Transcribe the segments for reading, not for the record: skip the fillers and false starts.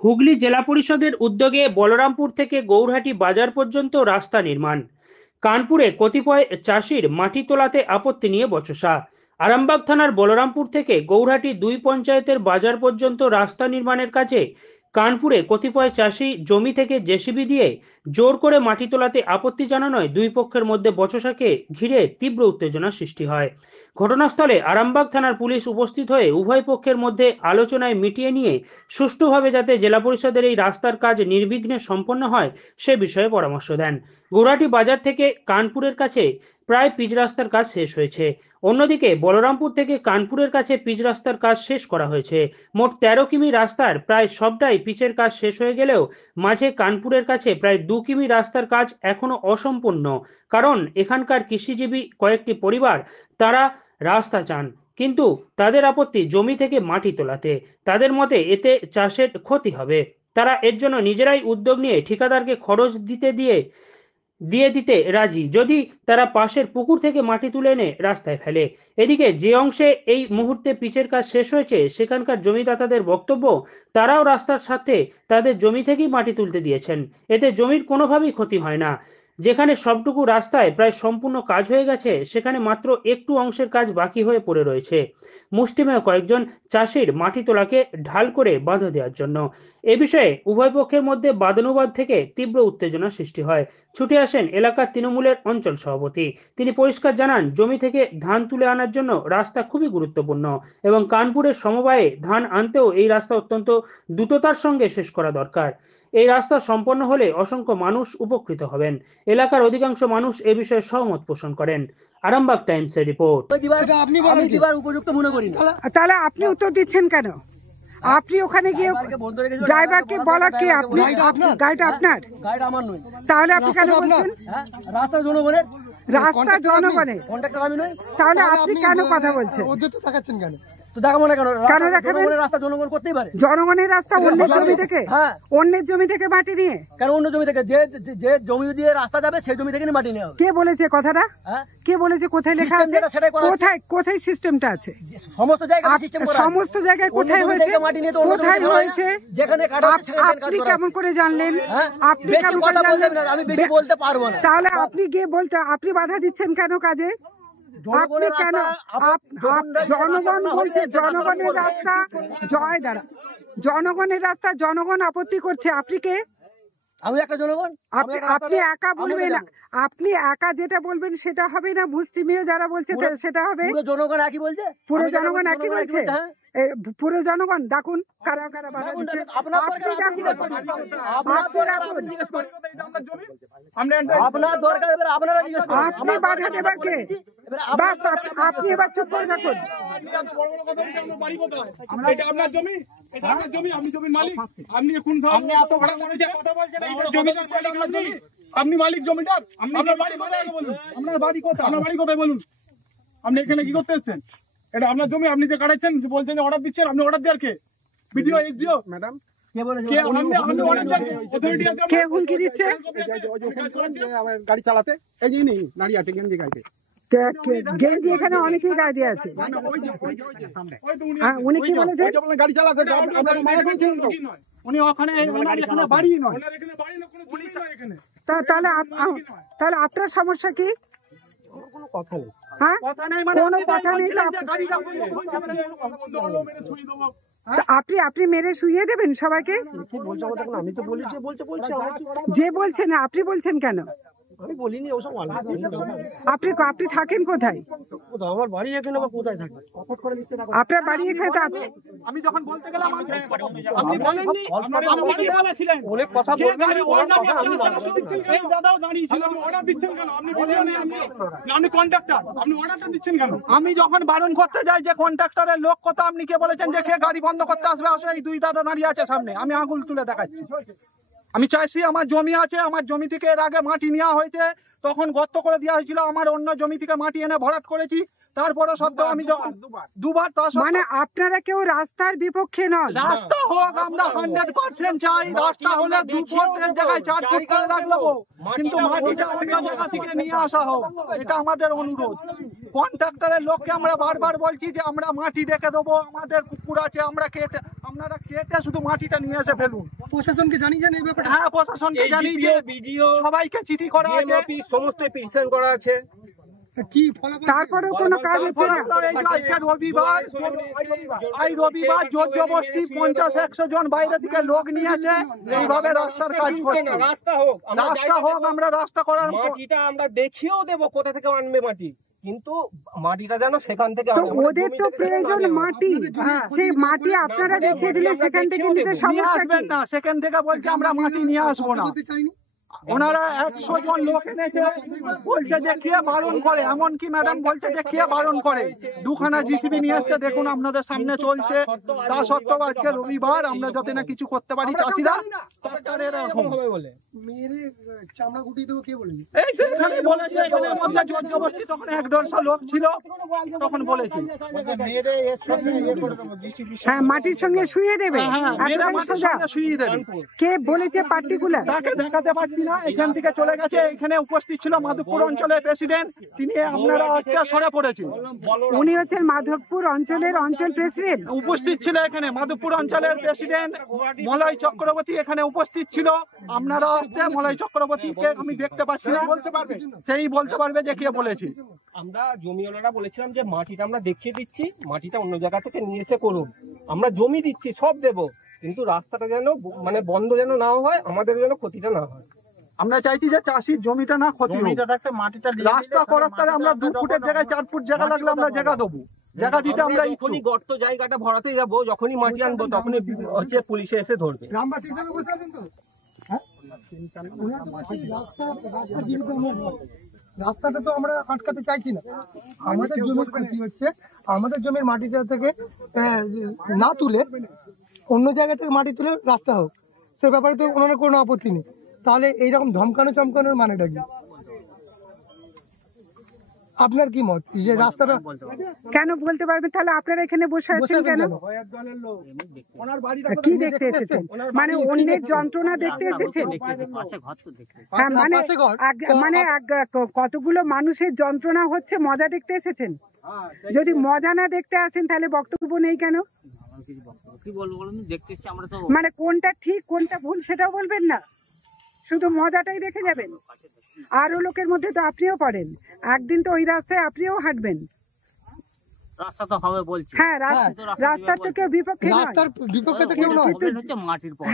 হুগলি জেলা পরিষদের উদ্যোগে বলরামপুর থেকে গৌরহাটি বাজার পর্যন্ত রাস্তা নির্মাণ। কানপুরে কতিপয় চাষির মাটি তোলাতে আপত্তি নিয়ে বচসা। আরামবাগ থানার বলরামপুর থেকে গৌরহাটি ২ পঞ্চায়েতের বাজার পর্যন্ত রাস্তা নির্মাণের কাজে কানপুরে কতিপয় চাষি জমি থেকে জেসিবি দিয়ে জোর করে মাটি তোলাতে আপত্তি জানানোয় দুই পক্ষের মধ্যে বচসাকে ঘিরে তীব্র উত্তেজনা সৃষ্টি হয়। ঘটনাস্থলে আরামবাগ থানার পুলিশ উপস্থিত হয়ে উভয় পক্ষের মধ্যে আলোচনায় মিটিয়ে নিয়ে সুষ্ঠুভাবে যাতে জেলা পরিষদের এই রাস্তার কাজ নির্বিঘ্নে সম্পন্ন হয় সে বিষয়ে পরামর্শ দেন। গৌরহাটি বাজার থেকে কানপুরের কাছে প্রায় পিচ রাস্তার কাজ শেষ হয়েছে। অন্যদিকে বলরামপুর থেকে কানপুরের কাছে পিচ রাস্তার কাজ শেষ করা হয়েছে। মোট ১৩ কিমি রাস্তার প্রায় সবটাই পিচের কাজ শেষ হয়ে গেলেও মাঝে কানপুরের কাছে প্রায় ২ কিমি রাস্তার কাজ এখনো অসম্পূর্ণ। কারণ এখানকার কৃষিজীবী কয়েকটি পরিবার তারা রাস্তা চান, কিন্তু তাদের আপত্তি জমি থেকে মাটি তোলাতে। তাদের মতে এতে চাষের ক্ষতি হবে। তারা এর জন্য নিজেরাই উদ্যোগ নিয়ে ঠিকাদারকে খরচ দিতে রাজি, যদি তারা পাশের পুকুর থেকে মাটি তুলে এনে রাস্তায় ফেলে। এদিকে যে অংশে এই মুহূর্তে পিচের কাজ শেষ হয়েছে সেখানকার জমিদাতাদের বক্তব্য, তারাও রাস্তার সাথে তাদের জমি থেকেই মাটি তুলতে দিয়েছেন। এতে জমির কোনোভাবেই ক্ষতি হয় না। যেখানে সবটুকু রাস্তায় প্রায় সম্পূর্ণ কাজ হয়ে গেছে সেখানে মাত্র একটু অংশের কাজ বাকি হয়ে পড়ে রয়েছে মুষ্টিমেয় কয়েকজন চাষির মাটি তোলাকে ঢাল করে বাধা দেওয়ার জন্য। এ বিষয়ে উভয় পক্ষের মধ্যে বাদানুবাদ থেকে তীব্র উত্তেজনা সৃষ্টি হয়। ছুটে আসেন এলাকার তৃণমূলের অঞ্চল সভাপতি। তিনি পরিষ্কার জানান, জমি থেকে ধান তুলে আনার জন্য রাস্তা খুবই গুরুত্বপূর্ণ এবং কানপুরের সমবায়ে ধান আনতেও এই রাস্তা অত্যন্ত দ্রুততার সঙ্গে শেষ করা দরকার। এই রাস্তা সম্পন্ন হলে অসংখ্য মানুষ উপকৃত হবেন। এলাকার অধিকাংশ মানুষ এ বিষয়ে সহমত পোষণ করেন। আরামবাগ টাইমসের রিপোর্ট। উপযুক্ত মনে করি না। তাহলে আপনি উত্তর দিচ্ছেন কেন? আপনি ওখানে গিয়ে ড্রাইভারকে বলা কি? আপনি গাড়িটা আপনার? গাড়িটা আমার নয়। তাহলে আপনি কেন বলছেন? রাস্তা জনগণের। রাস্তা জনগণের, কন্ট্রাক্টর আমি নই। তাহলে আপনি কেন কথা বলছেন? দেখাচ্ছেন কেন? তো দেখাবো না কেন? কেন দেখাবেন? রাস্তা জনগণ করতেই পারে। জনগণের রাস্তা অন্যের জমি থেকে? হ্যাঁ। অন্যের জমি থেকে মাটি নিয়ে? কেন অন্য জমি থেকে? যে জমি দিয়ে রাস্তা যাবে সেই জমি থেকে মাটি নেওয়া হবে। কে বলেছে কথাটা? কে বলেছে? কোথায় লেখা আছে? কোথায় সিস্টেমটা আছে? সমস্ত জায়গায় সিস্টেম করা আছে। সমস্ত জায়গায় কোথায় হয়েছে? কোথায় হয়েছে? যেখানে আপনি কেমন করে জানলেন? আপনি কেমন করে জানলেন? আমি বেশি বলতে পারবো না। তাহলে আপনি গিয়ে বলতে, আপনি বাধা দিচ্ছেন কেন কাজে? আপনি কেন? জনগণ বলছে জনগণের রাস্তা, জনগণের রাস্তা, জনগণ আপত্তি করছে। আপনি কে? আমি একটা জনগণ। আপনি একা বলবেন, আপনি একা যেটা বলবেন সেটা হবে না, মুসলিমিও যারা বলছে সেটা হবে। পুরো জনগণ একই বলছে। পুরো জনগণ একই বলছে। পুরো জনগণ ডাকুন, কারা কারা বাধা দিচ্ছে আপনার দরকার, আপনারা জিজ্ঞেস করুন। আপনি বাধা দেবার কে? বাস আপনি এবার চুপ করে থাকুন। আপনার জমি, এটা আপনার জমি, আপনি জমির মালিক। আপনি এখন আপনি এত ভাড়া করেছেন, কথা বলছেন, আপনি মালিক জমিটার। আপনার বাড়ি কোথায় বলুন? আপনার বাড়ি কোথায়? আপনার বাড়ি কোথায় বলুন? আপনি এখানে কি করতে এসেছেন? এটা আপনার জমি, আপনি যে কাটাচ্ছেন, বলছেন যে অর্ডার দিচ্ছেন, আপনি অর্ডার দেওয়ার কে? বিডিও, এসডিও, ম্যাডাম কে হুমকি দিচ্ছে? গাড়ি চালাতে এই যে নেই দাঁড়িয়ে আছে গেঞ্জি গাড়িতে। গেঞ্জি এখানে অনেকেই গাড়ি আছে। উনি কি বলেছেন? গাড়ি চালাতে উনি ওখানে বাড়ি নয়। তাহলে আপনার সমস্যা কি? কোনো কথা নেই। হ্যাঁ, কোনো কথা নেই। আপনি মেরে শুইয়ে দেবেন সবাইকে? আমি তো বলি যে বলছে না, আপনি বলছেন কেন? আমি বলিনি ওসব। আপনি থাকেন কোথায়? আমার বাড়ি এখানে, বা কোথায় থাকে? আপনার বাড়ি এখানে? তো আমি যখন বলতে গেলাম আপনি বলেননি, অনেক কথা বলবেন। এই দাদাও দাঁড়িয়ে ছিল, অর্ডার দিচ্ছেন কেন? আপনি বলেন আপনি কন্ট্রাক্টর, আপনি অর্ডারটা দিচ্ছেন কেন? আমি যখন বারণ করতে যাই যে কন্ট্রাক্টরের লোক কথা, আপনি কে বলেছেন যে কে গাড়ি বন্ধ করতে আসবে? আসলে এই দুই দাদা দাঁড়িয়ে আছে সামনে, আমি আঙুল তুলে দেখাচ্ছি। আমি চাইছি, আমার জমি আছে, আমার জমি থেকে এর আগে মাটি নেওয়া হয়েছে, তখন গর্ত করে দেওয়া হয়েছিল, আমার অন্য জমি থেকে মাটি এনে ভরাট করেছি। তারপরে সত্ত্বেও আমি যখন দুবার, মানে আপনারা কেউ রাস্তার বিপক্ষে নন? রাস্তা হোক, আমরা 100% চাই। রাস্তা হলে 2 ফুটের জায়গায় 4 ফুট করে রাখবো, কিন্তু মাটিটা অন্য জায়গা থেকে নিয়ে আসা হোক, এটা আমাদের অনুরোধ। কন্ট্রাক্টরের লোককে আমরা বারবার বলছি যে আমরা মাটি রেখে দেবো, আমাদের পুকুর আছে, আমরা আপনারা কেটে শুধু মাটিটা নিয়ে এসে ফেলুন। প্রশাসনকে জানিয়েছেন এই ব্যাপারে? হ্যাঁ, প্রশাসনকে জানিয়েছে, সবাইকে চিঠি করা আছে, সমস্ত পিটিশন করা আছে। কি ফলাফল? তারপরেও কোনো কাজ হচ্ছে না। রবিবার জোর জবরদস্তি 50-100 জন বাইরে থেকে লোক নিয়েছে, এইভাবে রাস্তার কাজ করছে। রাস্তা হোক, আমরা রাস্তা করার মাটিটা আমরা দেখিয়েও দেবো কোথা থেকে আনবে মাটি, কিন্তু মাটিটা যেন সেখান থেকে তো ওদের তো প্রয়োজন মাটি, সেই মাটি আপনারা দেখিয়ে দিলে সেখান থেকে নিতে সমস্যা আসবেন কি? না, সেখান থেকে বলছে আমরা মাটি নিয়ে আসবো না। ওনারা 100 জন লোক এনেছে, বলছে যে কে বারণ করে, এমনকি ম্যাডাম বলছে যে কে বারণ করে। 2খানা জিসিবি নিয়ে আসছে, দেখুন আপনাদের সামনে চলছে। তা সত্ত্বেও আজকে রবিবার, আমরা যাতে না কিছু করতে পারি চাষিরা, সরকারের এরকম হবে বলে মেরে চামড়া গুটিয়ে দেবো কে বলেনি? এই সেখানে বলেছে, এখানে মধ্যে জোর জবরদস্তি, তখন 1-150 লোক ছিল, তখন বলেছে হ্যাঁ, মাটির সঙ্গে শুয়ে দেবে। হ্যাঁ, মেয়েরা মাটির সঙ্গে শুইয়ে দেবে। কে বলেছে পার্টিকুলার? তাকে দেখাতে পারছি না, এখান থেকে চলে গেছে। এখানে উপস্থিত ছিল মাধবপুর অঞ্চলের প্রেসিডেন্ট, তিনি আপনারা আজকে সরে পড়েছেন। উনি হচ্ছেন মাধবপুর অঞ্চলের অঞ্চল প্রেসিডেন্ট। উপস্থিত ছিল এখানে মাধবপুর অঞ্চলের প্রেসিডেন্ট মলয় চক্রবর্তী, এখানে উপস্থিত ছিল। আপনারা আসতে মলয় চক্রবর্তীকে আমি দেখতে পাচ্ছি না, সেই বলতে পারবে যে কে বলেছে। আমরা জমিওয়ালারা বলেছিলাম যে মাটিটা আমরা দেখিয়ে দিচ্ছি, মাটিটা অন্য জায়গা থেকে নিয়ে এসে করুন, আমরা জমি দিচ্ছি, সব দেবো, কিন্তু রাস্তাটা যেন মানে বন্ধ যেন না হয়, আমাদের যেন ক্ষতিটা না হয়। আমরা চাইছি যে চাষির জমিটা না ক্ষতি হোক। রাস্তা করার তাহলে আমরা 2 ফুটের জায়গায় 4 ফুট জায়গা লাগলে আমরা জায়গা দেবো, জায়গা দিতে আমরা যখনই গর্ত জায়গাটা ভরাতে যাবো, যখনই মাটি আনবো, তখনই হচ্ছে পুলিশে এসে ধরবে। গ্রামবাসী হিসেবে বসে আছেন তো? রাস্তাটা তো আমরা আটকাতে চাইছি না। আমাদের জমির ক্ষতি হচ্ছে, আমাদের জমির মাটিটা থেকে না তুলে অন্য জায়গা থেকে মাটি তুলে রাস্তা হোক, সে ব্যাপারে তো ওনার কোনো আপত্তি নেই। তাহলে এইরকম ধমকানো চমকানোর মানেটা কি? আপনার কি মত যে রাস্তাটা কেন বলতে পারবেন? তাহলে আপনারা এখানে বসে আছেন কেন? কি দেখতে এসেছেন? মানে অন্যের যন্ত্রণা দেখতে এসেছেন? হ্যাঁ, মানে কতগুলো মানুষের যন্ত্রণা হচ্ছে, মজা দেখতে এসেছেন? যদি মজা না দেখতে আসেন তাহলে বক্তব্য নেই কেন? মানে কোনটা ঠিক কোনটা ভুল সেটাও বলবেন না, শুধু মজাটাই দেখে যাবেন। আরো লোকের মধ্যে তো আপনিও পড়েন, একদিন তো ওই রাস্তায় আপনিও হাঁটবেন। রাস্তা তো হবে বলছি। হ্যাঁ, রাস্তার তো কেউ বিপক্ষে নয়। রাস্তার বিপক্ষে তো কেউ নয়।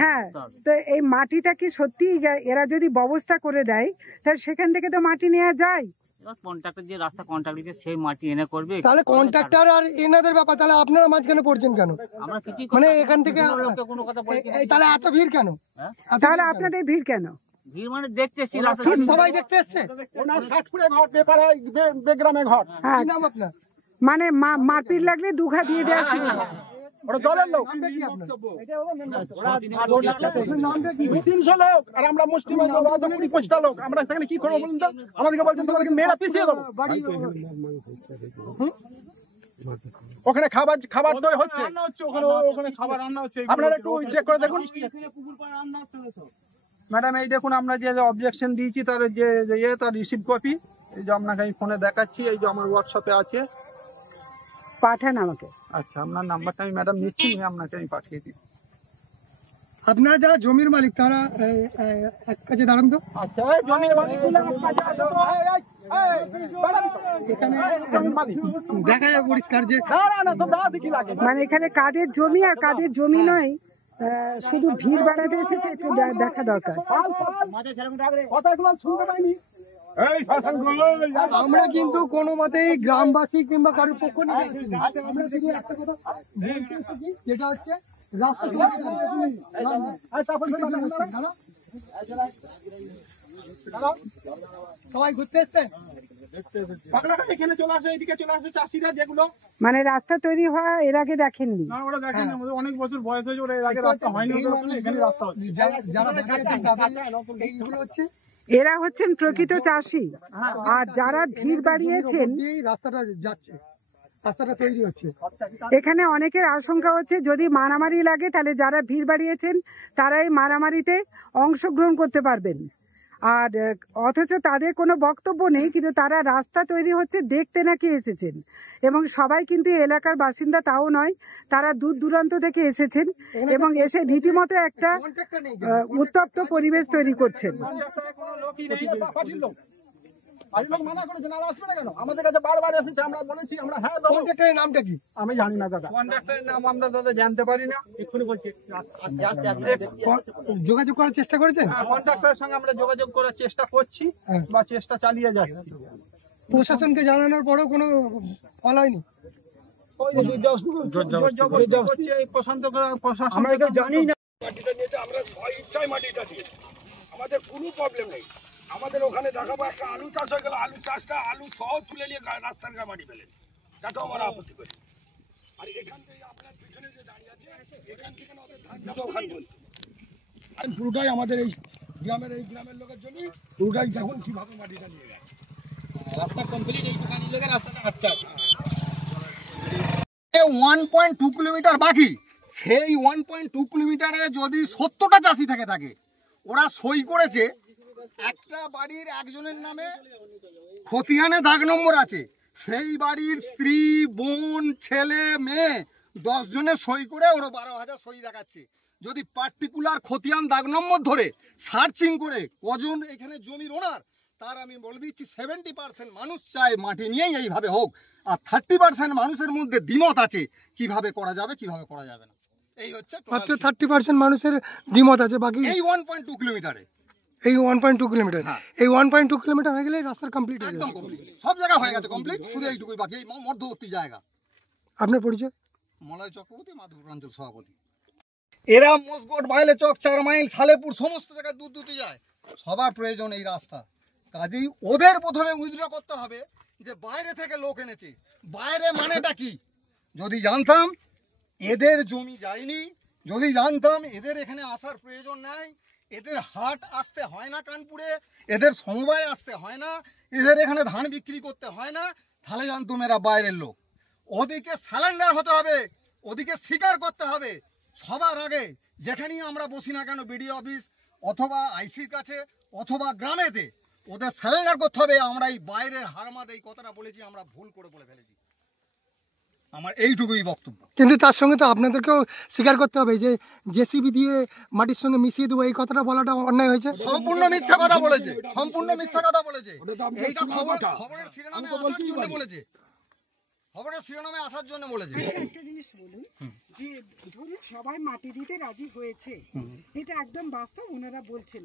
হ্যাঁ, তো এই মাটিটা কি সত্যি এরা যদি ব্যবস্থা করে দেয় তাহলে সেখান থেকে তো মাটি নেওয়া যায়। কন্ট্রাক্টর যে রাস্তা কন্ট্রাক্ট দিচ্ছে সেই মাটি এনে করবে। তাহলে কন্ট্রাক্টর আর এনাদের ব্যাপার, তাহলে আপনারা মাঝখানে পড়ছেন কেন? আমরা কিছু মানে এখান থেকে কোনো কথা বলছি না। তাহলে এত ভিড় কেন? তাহলে আপনাদের ভিড় কেন? ভিড় মানে দেখতেছি সবাই দেখতে এসছে। ওনার 60 ফুটের ঘর, বেগ্রামে ঘর। হ্যাঁ, কি নাম আপনার? মানে মারপিট লাগলে দুঘা দিয়ে দেওয়া শুরু। ওরা দলের লোক, নামটা কি আপনার? 300 লোক, আর আমরা মুসলিম 20-25টা লোক। আমরা সেখানে কি করবো বলুন তো? আমাদেরকে বলছেন তোমাদেরকে মেয়েরা পিছিয়ে দেবো। ওখানে খাবার দই হচ্ছে, ওখানে খাবার রান্না হচ্ছে, আপনারা একটু চেক করে দেখুন। ম্যাডাম, এই দেখুন আমরা যে অবজেকশন দিয়েছি তার যে তার রিসিভ কপি, এই যে আপনাকে আমি ফোনে দেখাচ্ছি, এই যে আমার হোয়াটসঅ্যাপে আছে, পাঠান আমাকে। আচ্ছা, আপনার নাম্বারটা আমি ম্যাডাম নিচ্ছি, আপনাকে আমি পাঠিয়ে দিই। আপনারা যারা জমির মালিক তারা এক কাছে দাঁড়ান তো। আচ্ছা, জমির মালিক এখানে দেখা যায় পরিষ্কার যে মানে এখানে কাদের জমি আর কাদের জমি নয়, শুধু ভিড় বাড়াতে এসেছে, একটু দেখা দরকার। আমরা কিন্তু কোনো মতেই গ্রামবাসী কিংবা কারোর পক্ষ নিয়ে এসেছি না। আমরা শুধু একটা কথা বলতে এসেছি, যেটা হচ্ছে রাস্তা সবাই ঘুরতে এসছেন। এখানে চলে আসে, এদিকে চলে আসে চাষিরা, যেগুলো মানে রাস্তা তৈরি হওয়া এর আগে দেখেননি। না, ওরা দেখেন অনেক বছর বয়স হয়েছে, ওরা এর আগে রাস্তা হয়নি, এখানে রাস্তা হচ্ছে। যারা দেখাচ্ছেন এইগুলো হচ্ছে এরা হচ্ছেন প্রকৃত চাষি, আর যারা ভিড় বাড়িয়েছেন রাস্তাটা যাচ্ছে, রাস্তাটা তৈরি হচ্ছে। এখানে অনেকের আশঙ্কা হচ্ছে যদি মারামারি লাগে তাহলে যারা ভিড় বাড়িয়েছেন তারাই মারামারিতে অংশগ্রহণ করতে পারবেন, আর অথচ তাদের কোনো বক্তব্য নেই, কিন্তু তারা রাস্তা তৈরি হচ্ছে দেখতে নাকি এসেছেন, এবং সবাই কিন্তু এলাকার বাসিন্দা তাও নয়, তারা দূর দূরান্ত থেকে এসেছেন এবং এসে রীতিমতো একটা উত্তপ্ত পরিবেশ তৈরি করছেন। আমাদের কাছে বারবার এসেছে, আমরা বলেছি আমরা হ্যাঁ দেবো। কন্ট্রাক্টরের নামটা কি? আমি জানি না দাদা, কন্ট্রাক্টরের নাম আমরা দাদা জানতে পারি না। এক্ষুনি বলছি যোগাযোগ করার চেষ্টা করেছেন? কন্ট্রাক্টরের সঙ্গে আমরা যোগাযোগ করার চেষ্টা করছি বা চেষ্টা চালিয়ে যাচ্ছি। প্রশাসনকে জানানোর পরেও কোনো ফল হয়নি? আমরা এটা জানি না। মাটিটা নিয়েছে, আমরা ইচ্ছায় মাটিটা দিয়েছি, আমাদের কোনো প্রবলেম নেই। আমাদের ওখানে দেখাবো একটা আলু চাষ হয়ে গেল, আলু চাষটা আলু সহ তুলে নিয়ে রাস্তার গা মাটি ফেলেন, তাতেও আমরা আপত্তি করি। আর এখান থেকে আপনার পিছনে যে দাঁড়িয়ে আছে, এখান থেকে ওদের ধান যাবে ওখান পর্যন্ত। আর পুরোটাই আমাদের এই গ্রামের লোকের জন্য পুরোটাই দেখুন কিভাবে মাটিটা নিয়ে গেছে। রাস্তা কমপ্লিট, এইটুখানি জায়গায় রাস্তাটা আটকে আছে। 1.2 কিলোমিটার বাকি, সেই 1.2 কিলোমিটারে যদি 70টা চাষি থেকে থাকে, ওরা সই করেছে একটা বাড়ির একজনের নামে খতিয়ানে দাগ নম্বর আছে, সেই বাড়ির স্ত্রী, বোন, ছেলে, মেয়ে 10 জনের সই করে ওরা 12,000 সই দেখাচ্ছে। যদি পার্টিকুলার খতিয়ান দাগ নম্বর ধরে সার্চিং করে কজন এখানে জমির ওনার, তার আমি বলে দিচ্ছি 70% মানুষ চায় মাটি নিয়েই এইভাবে হোক, আর 30% মানুষের মধ্যে দ্বিমত আছে কিভাবে করা যাবে কিভাবে করা যাবে না। এই হচ্ছে মাত্র 30% মানুষের দ্বিমত আছে, বাকি এই 1.2 কিলোমিটারে। এই 1.2 কিলোমিটার, এই 1.2 কিলোমিটার হয়ে গেলে রাস্তা কমপ্লিট হয়ে একদম যাবে। কমপ্লিট, সব জায়গা হয়ে গেছে কমপ্লিট, শুধু এইটুকুই বাকি, এই মধ্যবর্তী জায়গা। আপনার পরিচয়? মলয় চক্রবর্তী, মাধবপুর অঞ্চল সভাপতি। এরা মোসগড়, বাইলে চক, 4 মাইল, সালেপুর সমস্ত জায়গায় দুধ দুধে যায়, সবার প্রয়োজন এই রাস্তা। কাজেই ওদের প্রথমে উইথড্র করতে হবে যে বাইরে থেকে লোক এনেছে, বাইরে মানেটা কি। যদি জানতাম এদের জমি যায়নি, যদি জানতাম এদের এখানে আসার প্রয়োজন নাই, এদের হাট আসতে হয় না কানপুরে, এদের সমবায় আসতে হয় না, এদের এখানে ধান বিক্রি করতে হয় না, তাহলে জানতাম এরা বাইরের লোক। ওদিকে স্যালেন্ডার হতে হবে, ওদিকে স্বীকার করতে হবে সবার আগে, যেখানেই আমরা বসি না কেন, বিডিও অফিস অথবা আইসির কাছে অথবা গ্রামেতে, ওদের স্যালেন্ডার করতে হবে আমরা এই বাইরের হারমাদ এই কথাটা বলেছি, আমরা ভুল করে বলে ফেলেছি। আমার এইটুকুই বক্তব্য। কিন্তু তার সঙ্গে তো আপনাদেরকেও স্বীকার করতে হবে যে জেসিবি দিয়ে মাটির সঙ্গে মিশিয়ে দেবো, এই কথাটা বলাটা অন্যায় হয়েছে। সম্পূর্ণ মিথ্যা কথা বলেছে, সম্পূর্ণ মিথ্যা কথা বলেছে। এইটা খবরের শিরোনামে আসার জন্য বলেছে, খবরের শিরোনামে আসার জন্য বলেছে। আচ্ছা, একটা জিনিস বলুন, যে ধরুন সবাই মাটি দিতে রাজি হয়েছে, এটা একদম বাস্তব, ওনারা বলছেন।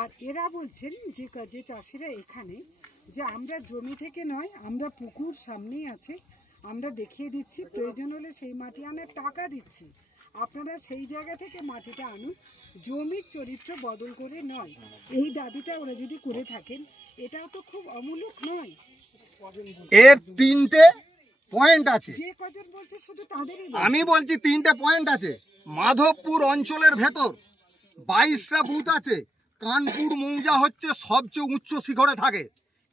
আর এরা বলছেন যে চাষিরা এখানে, যে আমরা জমি থেকে নয়, আমরা পুকুর সামনেই আছে, আমরা দেখিয়ে দিচ্ছি, প্রয়োজন হলে সেই মাটি আনার টাকা দিচ্ছি, আপনারা সেই জায়গা থেকে মাটিটা আনুন, জমির চরিত্র বদল করে নয়। এই দাবিটা ওরা যদি করে থাকেন, এটাও তো খুব অমূলক নয়। এর 3টে পয়েন্ট আছে, যে কজন বলছে শুধু তাদেরই আমি বলছি 3টে পয়েন্ট আছে। মাধবপুর অঞ্চলের ভেতর 22টা বুথ আছে, কানপুর মৌজা হচ্ছে সবচেয়ে উচ্চ শিখরে থাকে,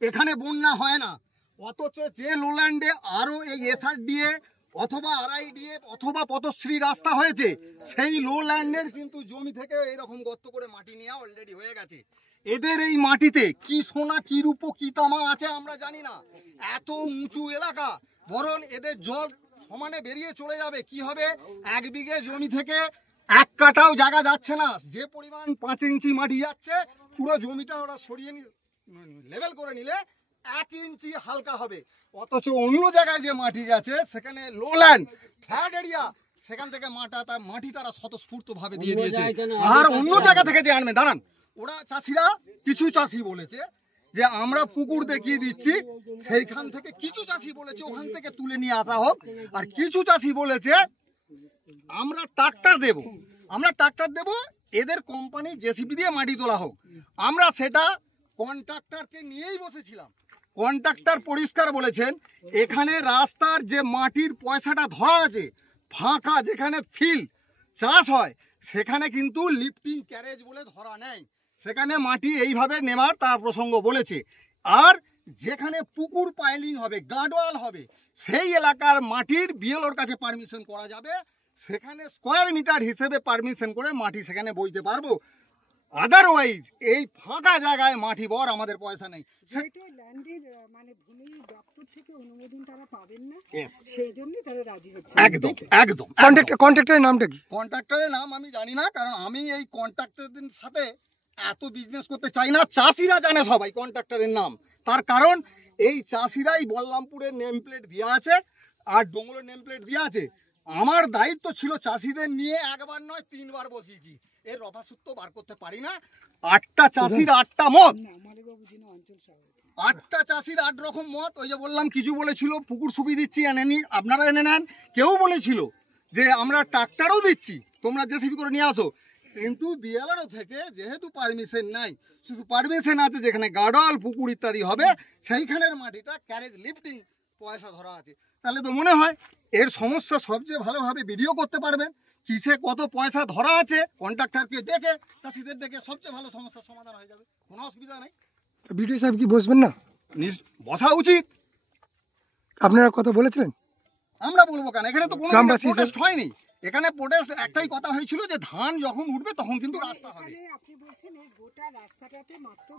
এখানে বন্যা হয় না। অথচ যে লোল্যান্ডে আরও এই এসআরডিএ অথবা আরআইডিএ অথবা পথশ্রী রাস্তা হয়েছে, সেই লোল্যান্ডের কিন্তু জমি থেকে এরকম গর্ত করে মাটি নেওয়া অলরেডি হয়ে গেছে। এদের এই মাটিতে কি সোনা কি রূপ কি তামা আছে আমরা জানি না, এত উঁচু এলাকা, বরং এদের জল সমানে বেরিয়ে চলে যাবে। কি হবে, 1 বিঘে জমি থেকে 1 কাঠাও জায়গা যাচ্ছে না, যে পরিমাণ 5 ইঞ্চি মাটি যাচ্ছে, পুরো জমিটা ওরা সরিয়ে লেভেল করে নিলে 1 ইঞ্চি হালকা হবে। অথচ অন্য জায়গায় যে মাটি গেছে সেখানে লোল্যান্ড ফ্ল্যাট এরিয়া, সেখান থেকে মাটি তারা স্বতঃস্ফূর্তভাবে দিয়ে দিয়েছে। আর অন্য জায়গা থেকে যে আনবে, দাঁড়ান, ওরা চাষিরা, কিছু চাষি বলেছে যে আমরা পুকুর দেখিয়ে দিচ্ছি, সেইখান থেকে কিছু চাষি বলেছে ওখান থেকে তুলে নিয়ে আসা হোক, আর কিছু চাষি বলেছে আমরা ট্রাক্টর দেব, আমরা ট্রাক্টর দেব, এদের কোম্পানি জেসিবি দিয়ে মাটি তোলা হোক। আমরা সেটা কন্ট্রাক্টরকে নিয়েই বসেছিলাম। কন্ট্রাক্টর পরিষ্কার বলেছেন এখানে রাস্তার যে মাটির পয়সাটা ধরা আছে, ফাঁকা যেখানে ফিল্ড চাষ হয় সেখানে কিন্তু লিফটিং ক্যারেজ বলে ধরা নেই, সেখানে মাটি এইভাবে নেওয়ার তার প্রসঙ্গ বলেছে। আর যেখানে পুকুর পাইলিং হবে, গার্ডওয়াল হবে, সেই এলাকার মাটির বিএলওর কাছে পারমিশন করা যাবে, সেখানে স্কোয়ার মিটার হিসেবে পারমিশন করে মাটি সেখানে বইতে পারবো। আদারওয়াইজ এই ফাঁকা জায়গায় মাটি বর আমাদের পয়সা নেই। যেহেতু ল্যান্ডের মানে ভূমি দপ্তর থেকে অনুমোদন তারা পাবেন না, সেই জন্য তারা রাজি হচ্ছে। একদম একদম। কন্ট্রাক্টরের নামটা কি? কন্ট্রাক্টরের নাম আমি জানি না, কারণ আমি এই কন্ট্রাক্টরদের সাথে এত বিজনেস করতে চাই না। চাষিরা জানে সবাই কন্ট্রাক্টরের নাম, তার কারণ এই চাষিরাই বলরামপুরের নেম প্লেট দেওয়া আছে আর ডোঙ্গলের নেম প্লেট দেওয়া আছে। আমার দায়িত্ব ছিল চাষিদের নিয়ে একবার নয় 3 বার বসিয়েছি, এর রফাসূত্র বার করতে পারি না। 8টা চাষির 8টা মত, 8টা চাষির 8 রকম মত। ওই যে বললাম, কিছু বলেছিল পুকুর সুবি দিচ্ছি এনেনি, আপনারা এনে নেন। কেউ বলেছিল যে আমরা ট্রাক্টরও দিচ্ছি, তোমরা জেসিবি করে নিয়ে আসো। কিন্তু বিএলআরও থেকে যেহেতু পারমিশন নাই, শুধু পারমিশন আছে যেখানে গার্ডওয়াল পুকুর ইত্যাদি হবে সেইখানের মাটিটা ক্যারেজ লিফটিং পয়সা ধরা আছে। তাহলে তো মনে হয় এর সমস্যা সবচেয়ে ভালোভাবে ভিডিও করতে পারবেন, কিসে কত পয়সা ধরা আছে কন্ট্রাক্টরকে ডেকে চাষিদের ডেকে সবচেয়ে ভালো সমস্যার সমাধান হয়ে যাবে, কোনো অসুবিধা নেই। বিডিও সাহেব কি বসবেন না? বসা উচিত। আপনারা কথা বলেছিলেন? আমরা বলবো কেন, এখানে তো কোনো গ্রামবাসী প্রোটেস্ট হয়নি। এখানে প্রোটেস্ট একটাই কথা হয়েছিল যে ধান যখন উঠবে তখন কিন্তু রাস্তা হবে। আপনি বলছেন এই গোটা রাস্তাটাতে মাত্র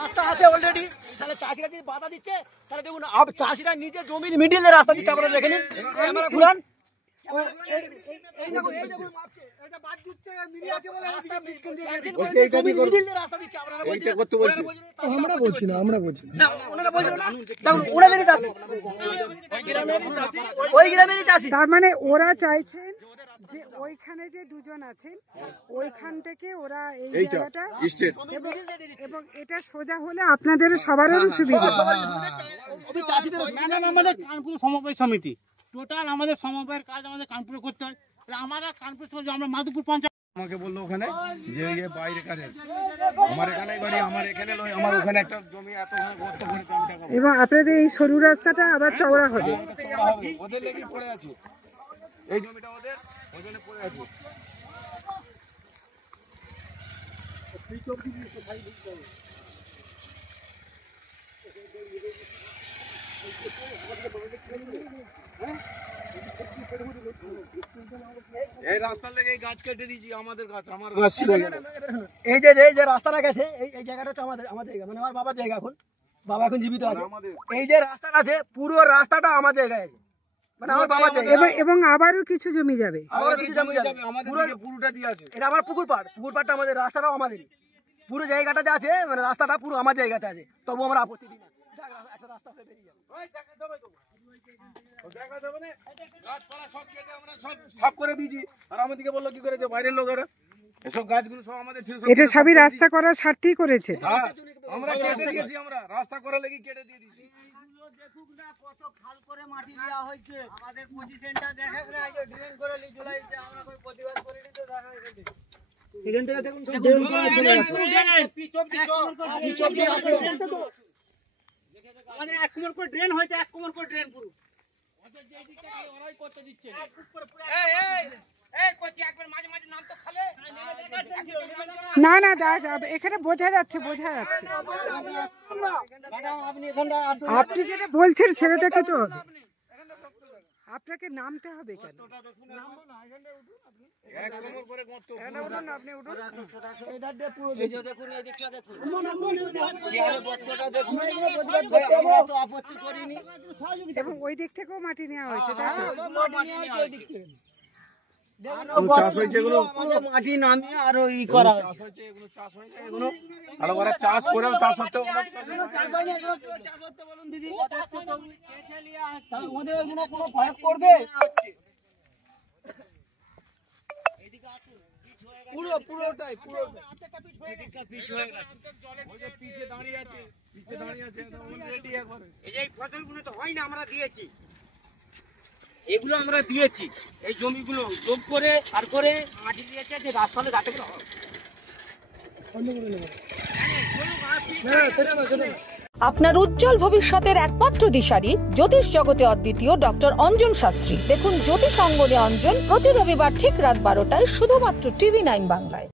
রাস্তা আছে অলরেডি, তাহলে চাষিরা যদি বাধা দিচ্ছে তাহলে দেখুন চাষিরা নিজে জমির মিডিলে রাস্তা দিচ্ছে। আপনারা দেখে নিন, ক্যামেরা ঘুরান। আমরা বলছি না, আমরা বলছি না। তার মানে ওরা চাইছেন যে ওইখানে যে দুজন আছেন ওইখান থেকে ওরা এই জায়গাটা এবং এটা সোজা হলে আপনাদের সবারও সুবিধা। ম্যাডাম, আমাদের কানপুর সমবায় সমিতি টোটাল আমাদের সমবায়ের কাজ আমাদের কানপুরে করতে হয়। আমরা কানপুর আমরা মাধবপুর পঞ্চায়েত আমাকে বললো ওখানে যে বাইরে কাজে আমার এখানে বাড়ি, আমার এখানে লয়, আমার ওখানে একটা জমি এতখানে গর্ত করেছে আমি টাকা এবং আপনাদের এই সরু রাস্তাটা আবার চওড়া হবে। চওড়া হবে, ওদের লেগে পড়ে আছে এই জমিটা, ওদের ওখানে পড়ে আছে। এই রাস্তার লেগে গাছ কেটে দিয়েছি, আমাদের গাছ, আমার গাছ ছিল। এই যে রাস্তাটা গেছে, এই জায়গাটা হচ্ছে আমাদের জায়গা, মানে আমার বাবার জায়গা। এখন বাবা এখন জীবিত আছে। এই যে রাস্তাটা আছে পুরো রাস্তাটা আমার জায়গায় আছে, মানে আমার বাবার জায়গা। এবং আবারও কিছু জমি যাবে, পুরোটা দিয়ে আছে। এটা আমার পুকুর পাড়টা আমাদের, রাস্তাটাও আমাদেরই। পুরো জায়গাটা যা আছে মানে রাস্তাটা পুরো আমার জায়গাতে আছে, তবু আমরা আপত্তি দিই না। একটা রাস্তা হয়ে বেরিয়ে যাবে। গাছপালা সব কেটে আমরা সব সাফ করে দিয়েছি, আর আমাদেরকে বললো কি করে যে বাইরের লোকেরা এসব গাছগুলো সব আমাদের ছিল। এটা সবই রাস্তা করার স্বার্থেই করেছে। আমরা কেটে দিয়েছি, আমরা রাস্তা করার লাগি কেটে দিয়ে দিয়েছি। দেখুক না কত খাল করে মাটি দেওয়া হয়েছে, আমাদের পজিশনটা দেখে না, এই যে ড্রেন করে নিয়ে চলে যাচ্ছে। আমরা કોઈ প্রতিবাদ করিনি তো, দেখা এখান থেকে দেখুন সব ড্রেন করে চলে গেছে। মানে 1 কোমর করে ড্রেন হয়েছে, 1 কোমর করে ড্রেন পুরো। ওদের যে দিকটা দিয়ে ওরাই করতে দিচ্ছে না। এই কোচি একবার মাঝে মাঝে নাম তো খালে না না এখানে বোঝা যাচ্ছে। আপনি যেটা বলছেন সেটা কি তো আপনাকে নামতে হবে কেন? এবং ওই দিক থেকেও মাটি নেওয়া হয়েছে, তাই তো? মাটি নামিয়ে আরো ই করা চাষ করেও তা সত্ত্বেও বলুন দিদি, ওদের ওইগুলো কোনো ফায়ার করবে। পুরোটাই এই যে ফসলগুলো তো হয় না, আমরা দিয়েছি, এগুলো আমরা দিয়েছি, এই জমিগুলো যোগ করে আর করে মাটি দিয়েছে যে রাস্তাতে যাতে করে হয়। আপনার উজ্জ্বল ভবিষ্যতের একমাত্র দিশারি জ্যোতিষ জগতে অদ্বিতীয় ডক্টর অঞ্জন শাস্ত্রী। দেখুন জ্যোতিষ অঙ্গনে অঞ্জন প্রতি রবিবার ঠিক রাত 12টায় শুধুমাত্র TV9 বাংলায়।